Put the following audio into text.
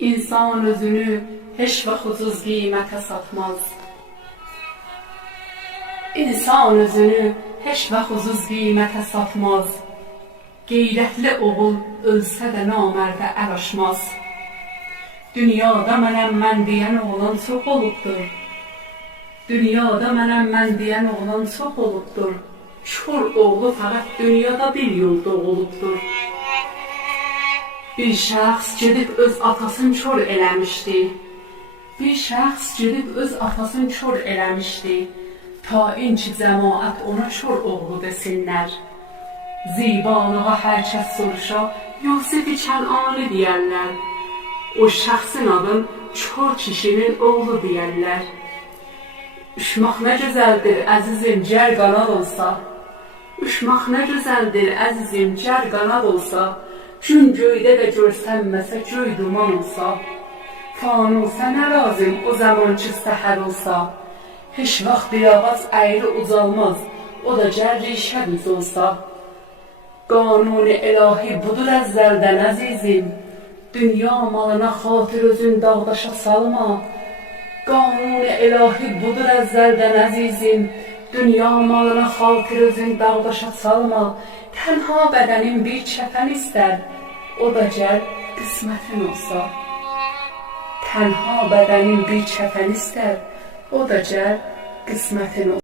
İnsan özünü heç vaxt ucuz qiymətə satmaz. İnsan özünü heç vaxt ucuz qiymətə satmaz. Qeyrətli oğul ölsə də namərdə əl açmaz. Dünyada mənəm mən deyən oğlan çox olubdur. Dünyada mənəm mən deyən oğlan çox olubdur. Kör oğlu fəqət dünyada bir yol doğulubdur. Bir şəxs gedib öz atasını kör eləmişdi. Bir şəxs gedib öz atasını kör eləmişdi. Ta ki cəmaət ona kör oğlu desinlər. Zibalığa hər kəs soruşa, Yusifi Kənani deyərlər. O şəxsin adın kör kişinin oğlu deyərlər. Uşmaq nə gözəldir əzizim, gər qanad olsa. Uşmaq nə gözəldir əzizim, gər qanad olsa. Gün göydə də görsənməsə, göy duman olsa. Fanusa nə lazım o zaman ki səhər olsa. Heç vaxt bir ağac əyri ucalmaz, o da gər rişə düz olsa. Qanuni ilahi budur əzəldən əzizim. Dünya malına xatir özün dağdaşa salma. Qanuni ilahi budur əzəldən əzizim. Dünya malına xatir özün dağdaşa salma. Tənha bədənin bir kəfən istər, o da gəl qismətin olsa. Tənha bədənin bir kəfən istər, o da gəl qismətin olsa.